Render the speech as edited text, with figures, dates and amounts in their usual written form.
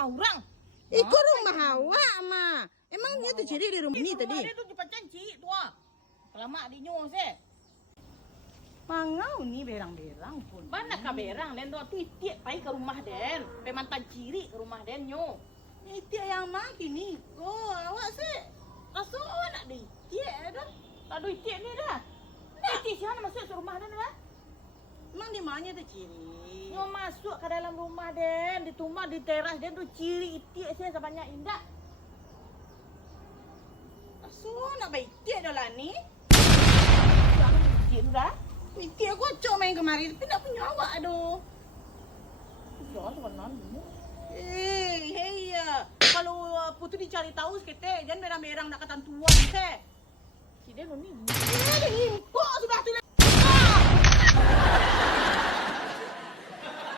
rumah orang. Iku rumah awak mah. Emangnya tuh ciri di rumah ini tadi. Dia tu cepat canci tua. Lama di nyo se. Mangau ni berang-berang pun. Mana ka berang den tu titik pai ke rumah den. Pe mantan ciri ke rumah den nyo. Itik yang mak ni. Oh, awak se. Rasul nak di titik dah. Tak ada titik ni dah. Titik siapa masuk ke rumah den dah? Emang di mana tuh ciri? Nyo masuk ke dalam rumah den, di rumah di teras den tu ciri itik saya sebanyak indah. So nak baik itik dah lah ni. Jangan itik tu dah. Itik aku acok main kemari tapi nak punya awak aduh. Jangan sebenarnya ni. Hey ya. Kalau putri dicari tahu sekete, jangan berang-berang nak ketentuan se. Si den ni. Ada impok sudah tu